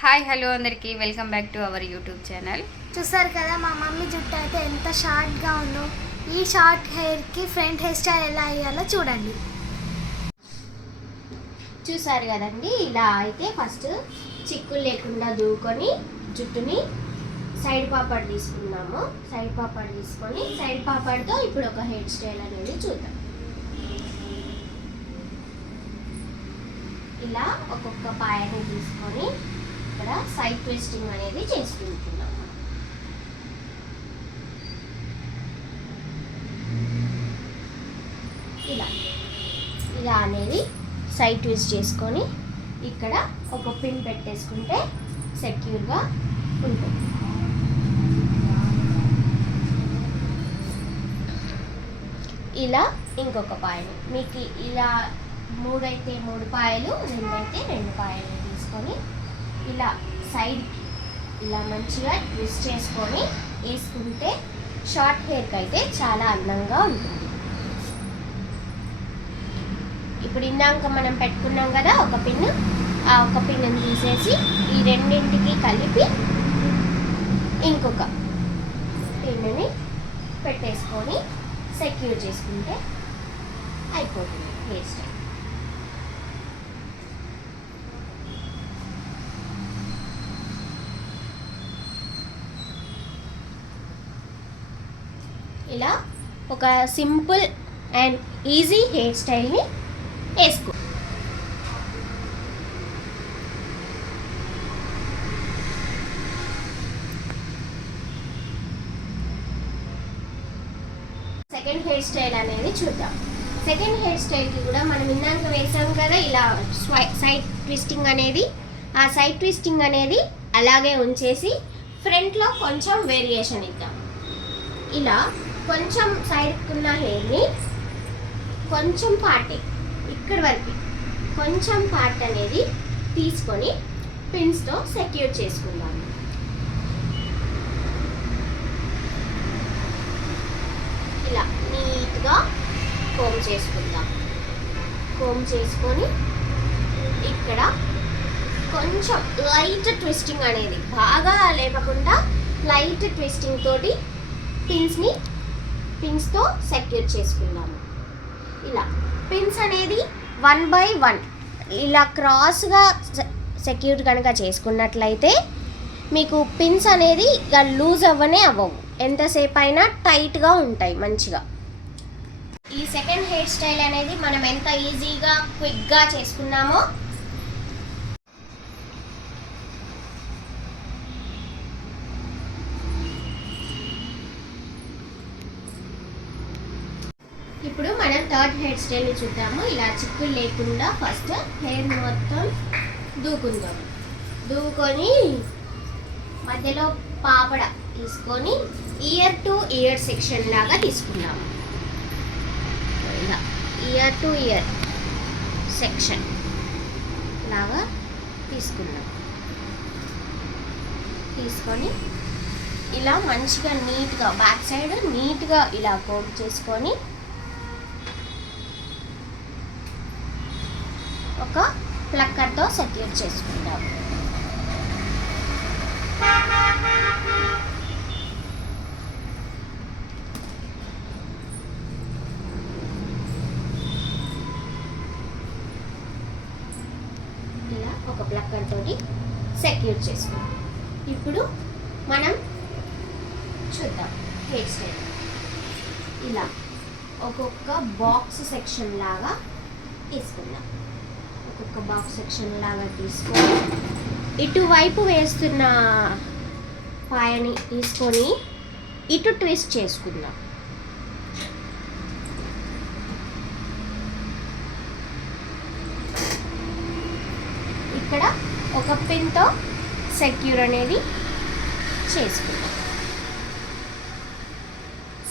Hi hello అందరికీ. Welcome back to our YouTube channel. చూసారు కదా మా మమ్మీ జుట్టు అయితే ఎంత షార్ట్గా ఉందో. ఈ షార్ట్ హెయిర్కి ఫ్రంట్ హెయిర్ స్టైల్ ఎలా అయ్యాలో చూడండి. చూసారు కదండి ఇలా అయితే ఫస్ట్ చిక్కులు లేకుండా దూకొని జుట్టుని సైడ్ పాపడ్ తీసుకున్నాము సైడ్ పాపడ్ తీసుకొని సైడ్ పాపడ్తో ఇప్పుడు ఒక హెయిర్ స్టైల్ అనేది చూద్దాం. ఇలా ఒక్కొక్క పాయని తీసుకొని ఇక్కడ సైడ్ ట్విస్టింగ్ అనేది చేసుకుంటున్నాం ఇలా. ఇలా అనేది సైడ్ ట్విస్ట్ చేసుకొని ఇక్కడ ఒక పిన్ పెట్టేసుకుంటే సెక్యూర్గా ఉంటుంది. ఇలా ఇంకొక పాయలు. మీకు ఇలా మూడైతే మూడు పాయలు రెండైతే రెండు పాయలు తీసుకొని ఇలా సైడ్కి ఇలా మంచిగా ట్విస్ట్ చేసుకొని వేసుకుంటే షార్ట్ హెయిర్కి అయితే చాలా అందంగా ఉంటుంది. ఇప్పుడు ఇందాక మనం పెట్టుకున్నాం కదా ఒక పిన్ను ఆ ఒక పిన్ను తీసేసి ఈ రెండింటికి కలిపి ఇంకొక పిన్నుని పెట్టేసుకొని సెక్యూర్ చేసుకుంటే అయిపోతుంది. హెయిర్ స్టైల్ ఇలా ఒక సింపుల్ అండ్ ఈజీ హెయిర్ స్టైల్ని వేసుకో. సెకండ్ హెయిర్ స్టైల్ అనేది చూద్దాం. సెకండ్ హెయిర్ స్టైల్కి కూడా మనం ఇందాక వేసాం కదా ఇలా సైడ్ ట్విస్టింగ్ అనేది. ఆ సైడ్ ట్విస్టింగ్ అనేది అలాగే ఉంచేసి ఫ్రంట్లో కొంచెం వేరియేషన్ ఇద్దాం. ఇలా కొంచెం సైడ్కి ఉన్న హెయిర్ని కొంచెం పార్టే ఇక్కడ వరకు కొంచెం పార్ట్ అనేది తీసుకొని పిన్స్తో సెక్యూర్ చేసుకుందాము ఇలా నీట్గా కోమ్ చేసుకుందాం. కోమ్ చేసుకొని ఇక్కడ కొంచెం లైట్ ట్విస్టింగ్ అనేది బాగా లేపకుండా లైట్ ట్విస్టింగ్ తోటి పిన్స్ని పిన్స్తో సెక్యూర్ చేసుకుందాము ఇలా పిన్స్ అనేది వన్ బై వన్ ఇలా క్రాస్గా సెక్యూర్ కనుక చేసుకున్నట్లయితే మీకు పిన్స్ అనేది ఇక లూజ్ అవ్వనే అవ్వవు. ఎంతసేపు అయినా టైట్గా ఉంటాయి మంచిగా. ఈ సెకండ్ హెయిర్ స్టైల్ అనేది మనం ఎంత ఈజీగా క్విక్గా చేసుకున్నామో ఇప్పుడు మనం థర్డ్ హెయిర్ స్టైల్ చూద్దాము. ఇలా చిక్కులు లేకుండా ఫస్ట్ హెయిర్ మొత్తం దూకుందాం. దూకొని మధ్యలో పాపడ తీసుకొని ఇయర్ టు ఇయర్ సెక్షన్ లాగా తీసుకుందాము. ఇలా ఇయర్ టు ఇయర్ సెక్షన్ లాగా తీసుకుందాం. తీసుకొని ఇలా మంచిగా నీట్గా బ్యాక్ సైడ్ నీట్గా ఇలా కోమ్ చేసుకొని ఒక ప్లక్కర్తో సెక్యూర్ చేసుకుంటాం ఇలా ఒక ప్లక్కర్ తోటి సెక్యూర్ చేసుకుందాం. ఇప్పుడు మనం చూద్దాం హెయిర్ స్టైల్ ఇలా ఒక్కొక్క బాక్స్ సెక్షన్ లాగా తీసుకుందాం. ఒక బాక్స్ సెక్షన్ లాగా తీసుకొని ఇటువైపు వేస్తున్న పాయని తీసుకొని ఇటు ట్విస్ట్ చేసుకుందాం. ఇక్కడ ఒక పిన్తో సెక్యూర్ అనేది చేసుకుందాం.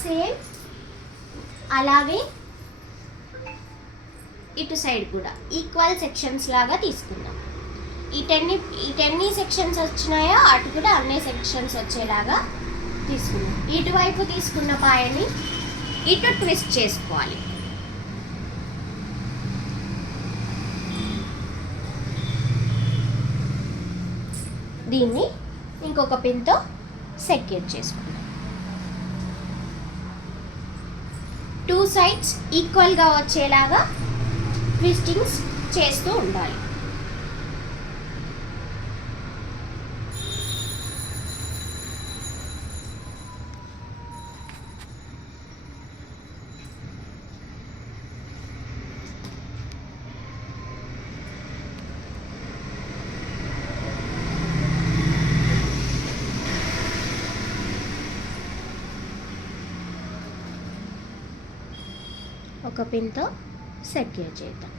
సేమ్ అలాగే ఇటు సైడ్ కూడా ఈక్వల్ సెక్షన్స్ లాగా తీసుకుందాం. ఇటెన్ని ఇటెన్ని సెక్షన్స్ వచ్చినాయో అటు కూడా అన్ని సెక్షన్స్ వచ్చేలాగా తీసుకుందాం. ఇటువైపు తీసుకున్న పాయని ఇటు ట్విస్ట్ చేసుకోవాలి. దీన్ని ఇంకొక పిన్తో సెక్యూర్ చేసుకుందాం. టూ సైడ్స్ ఈక్వల్గా వచ్చేలాగా ట్విస్టింగ్స్ చేస్తూ ఉండాలి. ఒక పిన్తో సెక్యూర్ చేద్దాం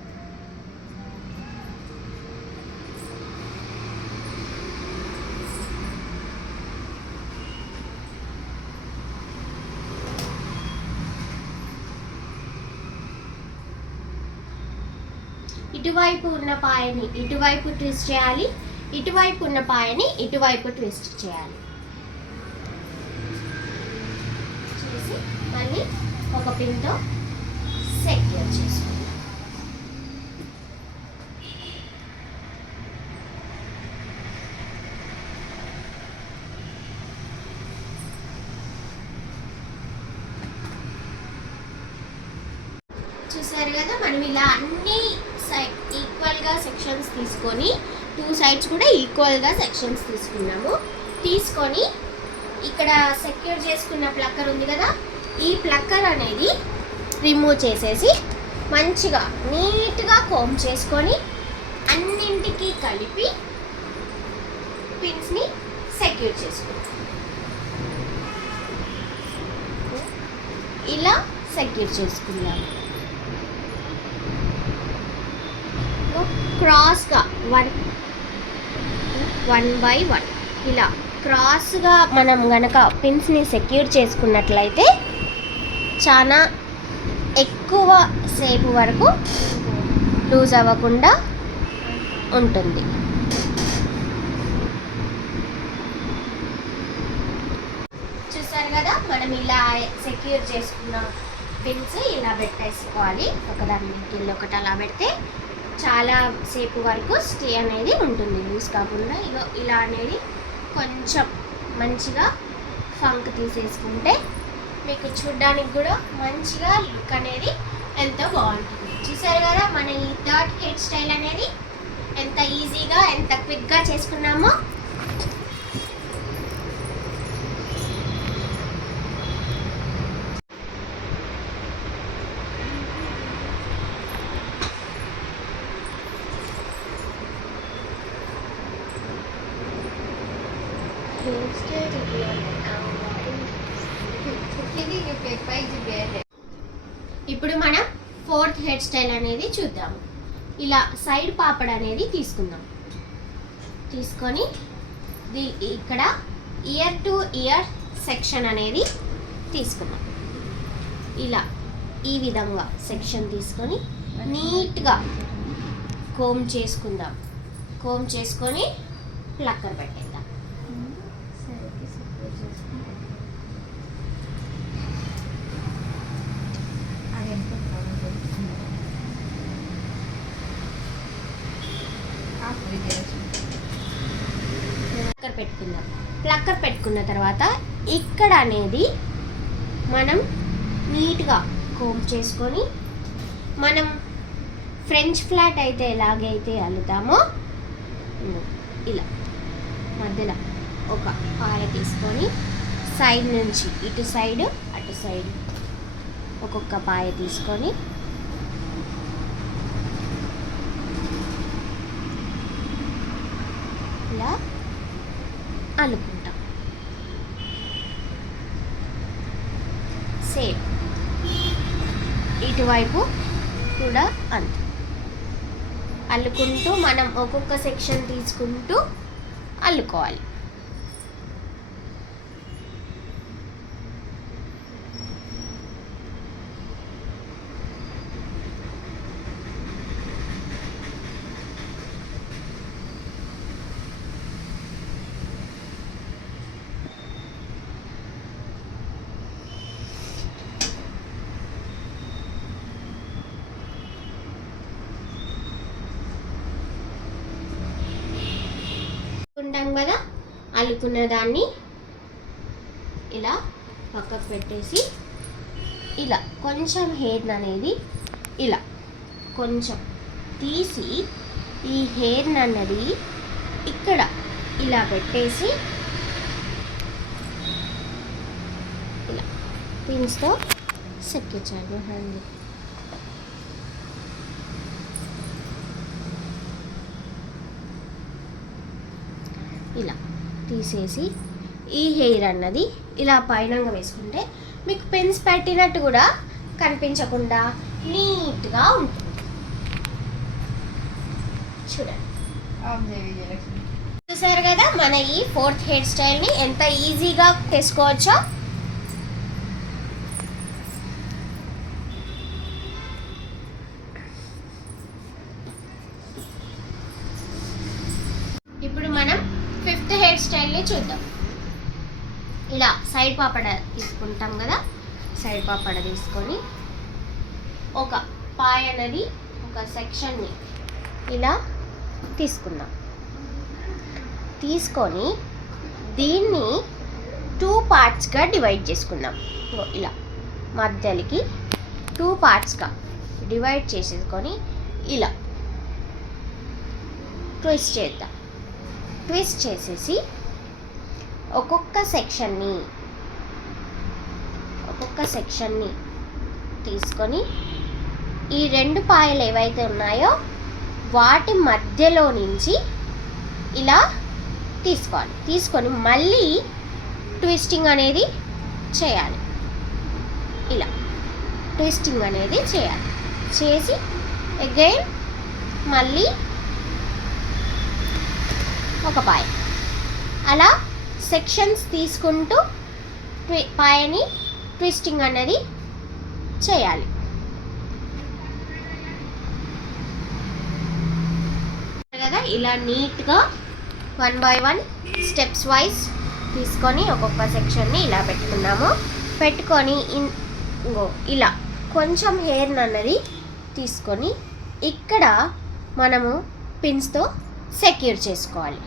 ఇటువైపు ఉన్న పాయని ఇటువైపు ట్విస్ట్ చేయాలి. ఇటువైపు ఉన్న పాయని ఇటువైపు ట్విస్ట్ చేయాలి. చేసి మళ్ళీ ఒక పిన్తో సెక్యూర్ చూసారు కదా మనం ఇలా అన్ని సైడ్ ఈక్వల్గా సెక్షన్స్ తీసుకొని టూ సైడ్స్ కూడా ఈక్వల్గా సెక్షన్స్ తీసుకున్నాము. తీసుకొని ఇక్కడ సెక్యూర్ చేసుకున్న ప్లక్కర్ ఉంది కదా ఈ ప్లక్కర్ అనేది రిమూవ్ చేసేసి మంచిగా నీట్గా కోమ్ చేసుకొని అన్నింటికి కలిపి పిన్స్ని సెక్యూర్ చేసుకుంటాం ఇలా సెక్యూర్ చేసుకుందాం. క్రాస్గా వన్ వన్ బై వన్ ఇలా క్రాస్గా మనం గనక పిన్స్ని సెక్యూర్ చేసుకున్నట్లయితే చాలా ఎక్కువ సేపు వరకు లూజ్ అవ్వకుండా ఉంటుంది. చూసారు కదా మనం ఇలా సెక్యూర్ చేసుకున్న పిన్స్ ఇలా పెట్టేసుకోవాలి. ఒకదాని కింద ఒకటి అలా పెడితే చాలా సేపు వరకు స్టే అనేది ఉంటుంది. లూజ్ కాకుండా ఇగో ఇలా అనేది కొంచెం మంచిగా ఫంక్ తీసేసుకుంటే మీకు చూడడానికి కూడా మంచిగా లుక్ అనేది ఎంతో బాగుంటుంది. చూసారు కదా మన ఈ థర్డ్ హెయిర్ స్టైల్ అనేది ఎంత ఈజీగా ఎంత క్విక్గా చేసుకున్నామో ఇప్పుడు మనం ఫోర్త్ హెయిర్ స్టైల్ అనేది చూద్దాము ఇలా సైడ్ పాపడ్ అనేది తీసుకుందాం. తీసుకొని ఇక్కడ ఇయర్ టు ఇయర్ సెక్షన్ అనేది తీసుకుందాం. ఇలా ఈ విధంగా సెక్షన్ తీసుకొని నీట్గా కోమ్ చేసుకుందాం. కోమ్ చేసుకొని ప్లక్కర్ పెట్టేద్దాం. పెట్టుకుందాం. ప్లక్కర్ పెట్టుకున్న తర్వాత ఇక్కడ అనేది మనం నీట్గా కోమ్ చేసుకొని మనం ఫ్రెంచ్ ఫ్లాట్ అయితే ఎలాగైతే అల్లుతామో ఇలా మధ్యలో ఒక పాయ తీసుకొని సైడ్ నుంచి ఇటు సైడ్ అటు సైడ్ ఒక్కొక్క పాయ తీసుకొని ఇలా అల్లుకుంటాం సేమ్. ఇటువైపు కూడా అంతే. అల్లుకుంటూ మనం ఒక్కొక్క సెక్షన్ తీసుకుంటూ అల్లుకోవాలి. అల్లుకున్న దాన్ని ఇలా పక్కకు పెట్టేసి ఇలా కొంచెం హెయిర్ అనేది ఇలా కొంచెం తీసి ఈ హెయిర్ అన్నది ఇక్కడ ఇలా పెట్టేసి ఇలా పిన్స్తో సెక్కించాలి హ్యాండ్ ఇలా. తీసేసి ఈ హెయిర్ అన్నది ఇలా పైన వేసుకుంటే మీకు పెన్స్ పెట్టినట్టు కూడా కనిపించకుండా నీట్గా ఉంటుంది. చూడండి. చూసారు కదా మన ఈ ఫోర్త్ హెయిర్ స్టైల్ని ఎంత ఈజీగా చేసుకోవచ్చో ఇప్పుడు మనం ఫిఫ్త్ హెయిర్ చూద్దాం. ఇలా సైడ్ పాపడ తీసుకుంటాం కదా సైడ్ పాపడ తీసుకొని ఒక పాయ అనేది ఒక సెక్షన్ని ఇలా తీసుకుందాం. తీసుకొని దీన్ని టూ పార్ట్స్గా డివైడ్ చేసుకుందాం. ఇలా మధ్యలోకి టూ పార్ట్స్గా డివైడ్ చేసేసుకొని ఇలా ట్విస్ట్ చేద్దాం. ట్విస్ట్ చేసేసి ఒక్కొక్క సెక్షన్ని ఒక్కొక్క సెక్షన్ని తీసుకొని ఈ రెండు పాయలు ఏవైతే ఉన్నాయో వాటి మధ్యలో నుంచి ఇలా తీసుకోవాలి. తీసుకొని మళ్ళీ ట్విస్టింగ్ అనేది చేయాలి. ఇలా ట్విస్టింగ్ అనేది చేయాలి. చేసి అగైన్ మళ్ళీ ఒక పాయ. అలా సెక్షన్స్ తీసుకుంటూ ట్వి పాయని ట్విస్టింగ్ అనేది చేయాలి. కదా ఇలా నీట్గా one by one steps wise తీసుకొని ఒక్కొక్క సెక్షన్ని ఇలా పెట్టుకున్నాము. పెట్టుకొని ఇన్ ఇంగో ఇలా కొంచెం హెయిర్ అన్నది తీసుకొని ఇక్కడ మనము పిన్స్తో సెక్యూర్ చేసుకోవాలి.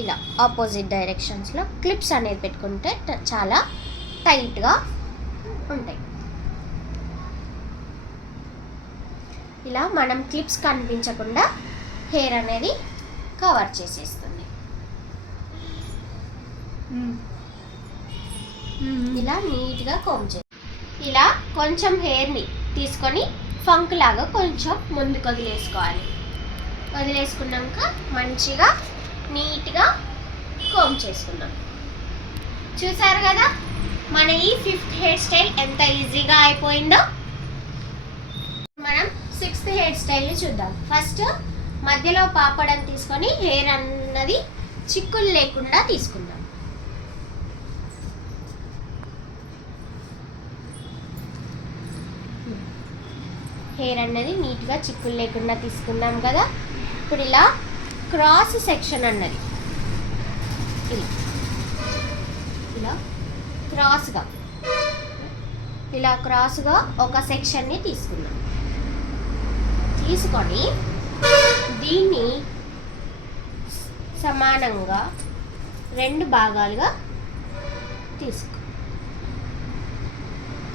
ఇలా ఆపోజిట్ డైరెక్షన్స్లో క్లిప్స్ అనేది పెట్టుకుంటే చాలా టైట్గా ఉంటాయి. ఇలా మనం క్లిప్స్ కనిపించకుండా హెయిర్ అనేది కవర్ చేసేస్తుంది. ఇలా నీట్గా కోమ్ చే ఇలా కొంచెం హెయిర్ని తీసుకొని ఫంక్ లాగా కొంచెం ముందుకు వదిలేసుకోవాలి. వదిలేసుకున్నాక మంచిగా నీట్గా కోమ్ చేసుకుందాం. చూసారు కదా? మన ఈ ఫిఫ్త్ హెయిర్ స్టైల్ ఎంత ఈజీగా అయిపోయిందో? మనం సిక్స్త్ హెయిర్ స్టైల్ని చూద్దాం. ఫస్ట్ మధ్యలో పాపడం తీసుకొని హెయిర్ అన్నది చిక్కులు లేకుండా తీసుకుందాం. హెయిర్ అన్నది నీట్గా చిక్కులు లేకుండా తీసుకున్నాం కదా? ఇప్పుడు ఇలా క్రాస్ సెక్షన్ అన్నది. ఇలా. ఇలా క్రాస్గా. ఇలా క్రాస్గా ఒక సెక్షన్ని తీసుకున్నాం తీసుకొని దీన్ని సమానంగా రెండు భాగాలుగా తీసుకో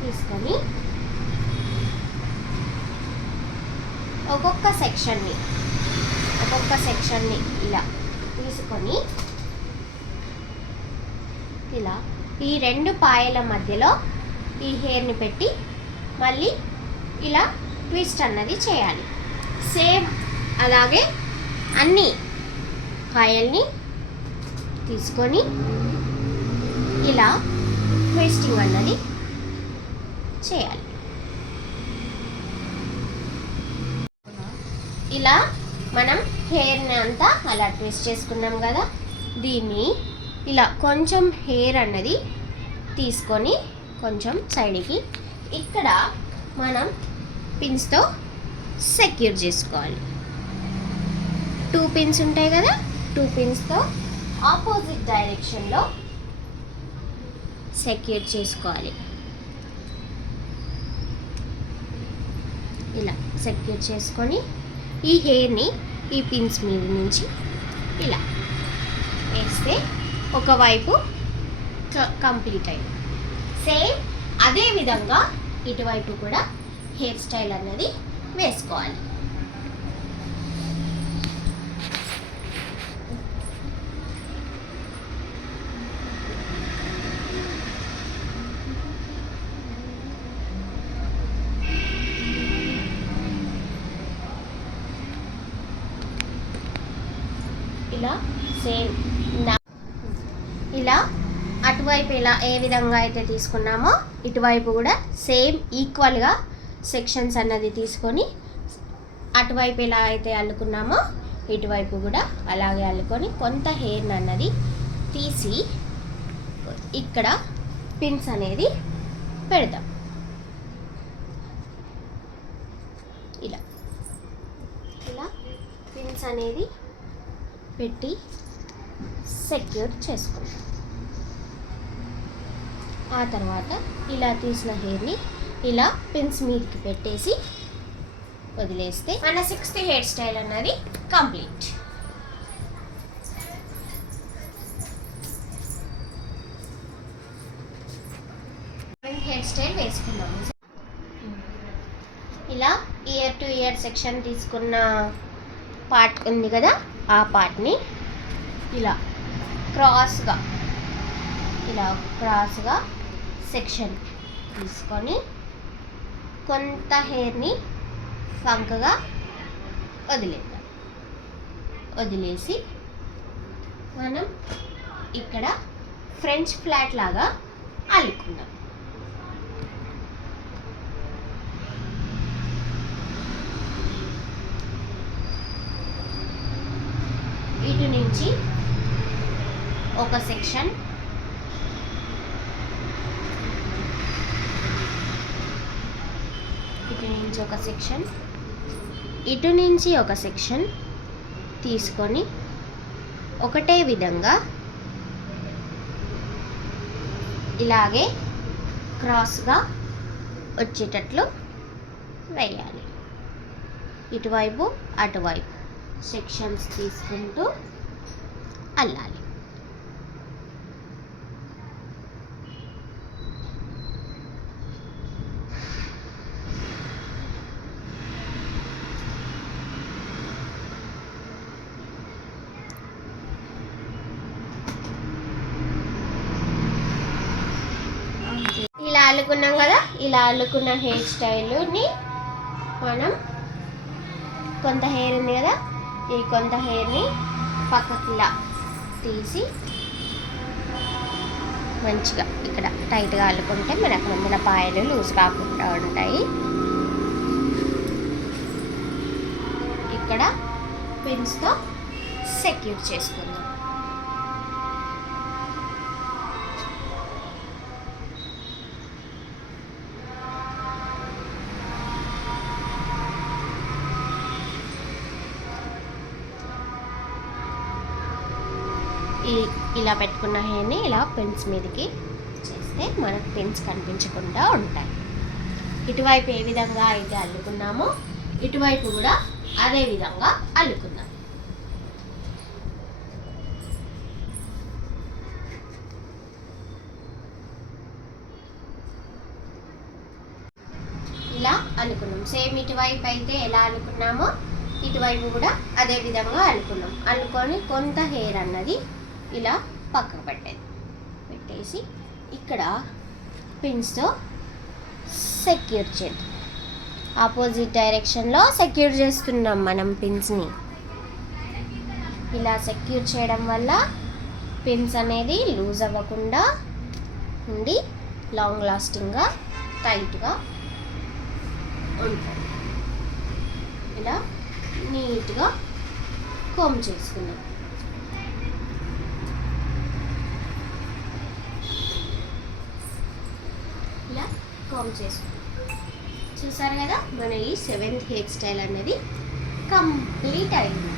తీసుకొని ఒక్కొక్క సెక్షన్ని ఒక్కొక్క సెక్షన్ని ఇలా తీసుకొని ఇలా ఈ రెండు పాయల మధ్యలో ఈ హెయిర్ని పెట్టి మళ్ళీ ఇలా ట్విస్ట్ అన్నది చేయాలి. సేమ్ అలాగే అన్ని పాయల్ని తీసుకొని ఇలా ట్విస్టింగ్ అన్నది చేయాలి. ఇలా మనం హెయిర్ని అంతా అలా ట్విస్ట్ చేసుకున్నాం కదా. దీన్ని ఇలా కొంచెం హెయిర్ అన్నది తీసుకొని కొంచెం సైడ్కి ఇక్కడ మనం పిన్స్తో సెక్యూర్ చేసుకోవాలి. టూ పిన్స్ ఉంటాయి కదా టూ పిన్స్తో ఆపోజిట్ డైరెక్షన్లో సెక్యూర్ చేసుకోవాలి. ఇలా సెక్యూర్ చేసుకొని ఈ హెయిర్ని ఈ పిన్స్ మీద నుంచి ఇలా వేస్తే ఒకవైపు క- కంప్లీట్ అయింది. సేమ్ అదే విధంగా ఇటువైపు కూడా హెయిర్ స్టైల్ అన్నది వేసుకోవాలి. ఇలా సేమ్ నా- ఇలా అటువైపు ఇలా ఏ విధంగా అయితే తీసుకున్నామో ఇటువైపు కూడా సేమ్ ఈక్వల్గా సెక్షన్స్ అన్నది తీసుకొని అటువైపు ఎలా అయితే అల్లుకున్నామో ఇటువైపు కూడా అలాగే అల్లుకొని కొంత హెయిర్ అన్నది తీసి ఇక్కడ పిన్స్ అనేది పెడతాం. ఇలా. ఇలా పిన్స్ అనేది పెట్టి సెక్యూర్ చేసుకుంటాం ఆ తర్వాత ఇలా తీసిన హెయిర్ని ఇలా పిన్స్ మీదకి పెట్టేసి వదిలేస్తే మన సిక్స్త్ హెయిర్ స్టైల్ అన్నది కంప్లీట్. హెయిర్ స్టైల్ వేసుకున్నాము ఇలా ఇయర్ టు ఇయర్ సెక్షన్ తీసుకున్న పార్ట్ ఉంది కదా ఆ పార్ట్ని ఇలా క్రాస్గా ఇలా క్రాస్గా సెక్షన్ తీసుకొని కొంత హెయిర్ని ఫంక్గా వదిలేద్దాం. వదిలేసి మనం ఇక్కడ ఫ్రెంచ్ ఫ్లాట్ లాగా అల్లుకుందాం. ఇటు నుంచి ఒక సెక్షన్. ఇటు నుంచి ఒక సెక్షన్. ఇటు నుంచి ఒక సెక్షన్ తీసుకొని ఒకటే విధంగా ఇలాగే క్రాస్గా వచ్చేటట్లు వేయాలి. ఇటువైపు అటువైపు. సెక్షన్స్ తీసుకుంటూ అల్లాలి. ఇలా అల్లుకున్నాం కదా ఇలా అల్లుకున్న హెయిర్ స్టైల్ని మనం కొంత హెయిర్ ఉంది కదా ఈ కొంత హెయిర్ని పక్కకిలా తీసి మంచిగా ఇక్కడ టైట్గా అల్లుకుంటే మనకు ముందున పాయలు లూజ్ కాకుండా ఉంటాయి. ఇక్కడ పిన్స్తో సెక్యూర్ చేసుకుందాం. ఇలా పెట్టుకున్న హెయిర్ని ఇలా పెన్స్ మీదకి చేస్తే మనకు పెన్స్ కనిపించకుండా ఉంటాయి. ఇటువైపు ఏ విధంగా అయితే అల్లుకున్నామో ఇటువైపు కూడా అదే విధంగా అల్లుకుందాం. ఇలా అనుకున్నాం సేమ్ ఇటువైపు అయితే ఎలా అనుకున్నామో ఇటువైపు కూడా అదే విధంగా అల్లుకున్నాం. అల్లుకొని కొంత హెయిర్ అన్నది ఇలా పక్కకు పెట్టేది. పెట్టేసి ఇక్కడ పిన్స్తో సెక్యూర్ చేద్దాం. ఆపోజిట్ డైరెక్షన్లో సెక్యూర్ చేస్తున్నాం మనం పిన్స్ని ఇలా సెక్యూర్ చేయడం వల్ల పిన్స్ అనేది లూజ్ అవ్వకుండా ఉండి లాంగ్ లాస్టింగ్గా టైట్గా ఉంటుంది. ఇలా నీట్గా కోమ్ చేసుకున్నాం ఇలా కోమ్ చేసుకున్నాం చూసారు కదా? మన ఈ సెవెంత్ హెయిర్ స్టైల్ అనేది కంప్లీట్ అయింది.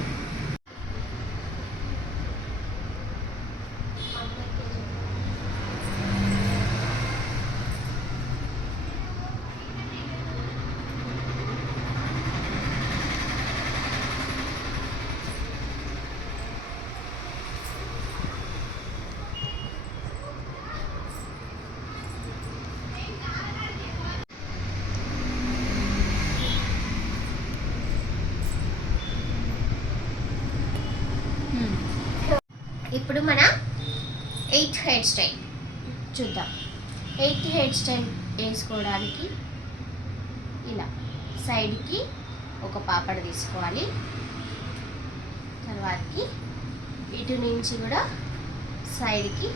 Eighth hair style. చూద్దాం. ఎయిత్ హెయిర్ స్టైల్ వేసుకోవడానికి ఇలా సైడ్కి ఒక పాపడ తీసుకోవాలి. తర్వాతకి ఇటు నుంచి కూడా సైడ్కి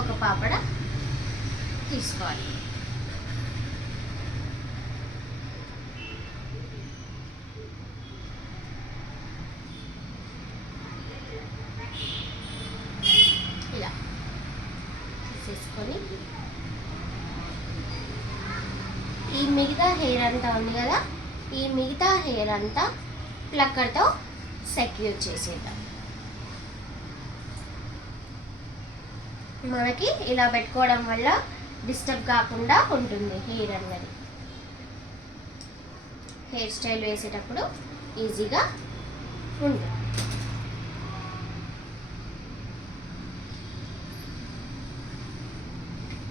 ఒక పాపడ తీసుకోవాలి ఇలా తీసేసుకొని ఈ మిగతా హెయిర్ అంతా ఉంది కదా ఈ మిగతా హెయిర్ అంతా ప్లక్కర్తో సెక్యూర్ చేసేద్దాం. మనకి ఇలా పెట్టుకోవడం వల్ల డిస్టర్బ్ కాకుండా ఉంటుంది హెయిర్ అన్నది హెయిర్ స్టైల్ వేసేటప్పుడు ఈజీగా ఉంటుంది.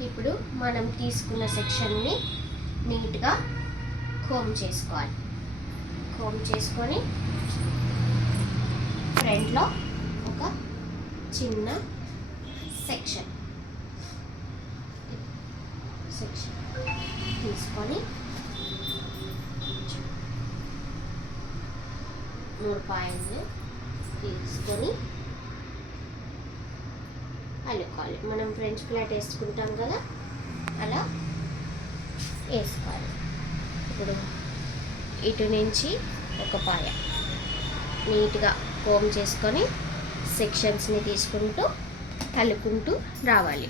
ఇప్పుడు మనం తీసుకున్న సెక్షన్ని నీట్గా కోమ్ చేసుకోవాలి. కోమ్ చేసుకొని ఫ్రంట్లో ఒక చిన్న సెక్షన్. సెక్షన్ తీసుకొని మూడు పాయింట్లు తీసుకొని అల్లుకోవాలి. మనం ఫ్రెంచ్ ఫ్లాట్ వేసుకుంటాం కదా? అలా వేసుకోవాలి. ఇప్పుడు ఇటు నుంచి ఒక పాయ నీట్గా కోమ్ చేసుకొని సెక్షన్స్ని తీసుకుంటూ కలుపుకుంటూ రావాలి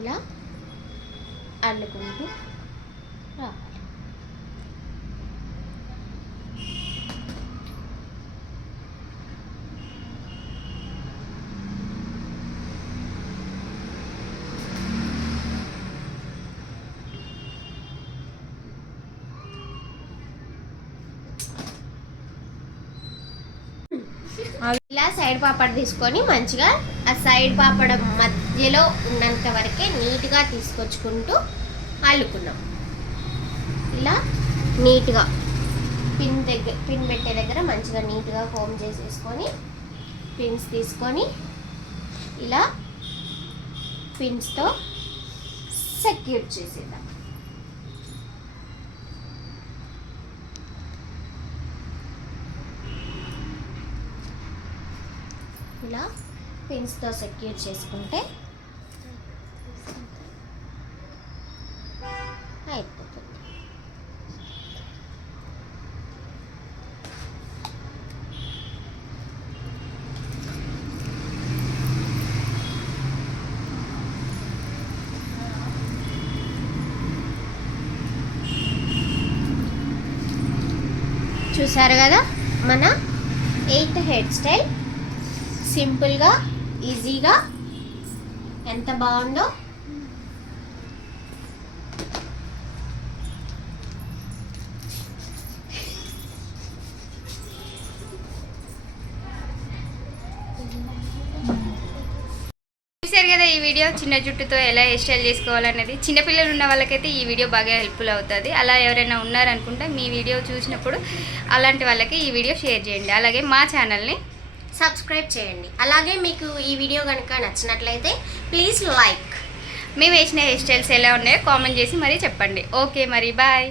ఇలా అల్లుకుంటూ రావాలి ఇలా సైడ్ పాపడ్ తీసుకొని మంచిగా ఆ సైడ్ పాపడ మధ్యలో ఉన్నంత వరకే నీట్గా తీసుకొచ్చుకుంటూ అల్లుకున్నాం. ఇలా నీట్గా పిన్ దగ్గర పిన్ పెట్టే దగ్గర మంచిగా నీట్గా హోమ్ చేసేసుకొని పిన్స్ తీసుకొని ఇలా పిన్స్తో సెక్యూర్ చేసేద్దాం. ఇలా పిన్స్తో సెక్యూర్ చేసుకుంటే అయిపోతుంది. చూసారు కదా మన ఎయిత్ హెయిర్ స్టైల్? సింపుల్గా ఈజీగా ఎంత బాగుందో. చూసారు కదా ఈ వీడియో చిన్న జుట్టుతో ఎలా హెయిర్ స్టైల్ చేసుకోవాలనేది. చిన్నపిల్లలు ఉన్న వాళ్ళకైతే ఈ వీడియో బాగా హెల్ప్ఫుల్ అవుతుంది. అలా ఎవరైనా ఉన్నారనుకుంటే మీ వీడియో చూసినప్పుడు అలాంటి వాళ్ళకి ఈ వీడియో షేర్ చేయండి. అలాగే మా ఛానల్ని సబ్స్క్రైబ్ చేయండి. అలాగే మీకు ఈ వీడియో కనుక నచ్చినట్లయితే ప్లీజ్ లైక్. మేము వేసిన హెయిర్ స్టైల్స్ ఎలా ఉన్నాయో కామెంట్ చేసి మరీ చెప్పండి. ఓకే మరి బాయ్.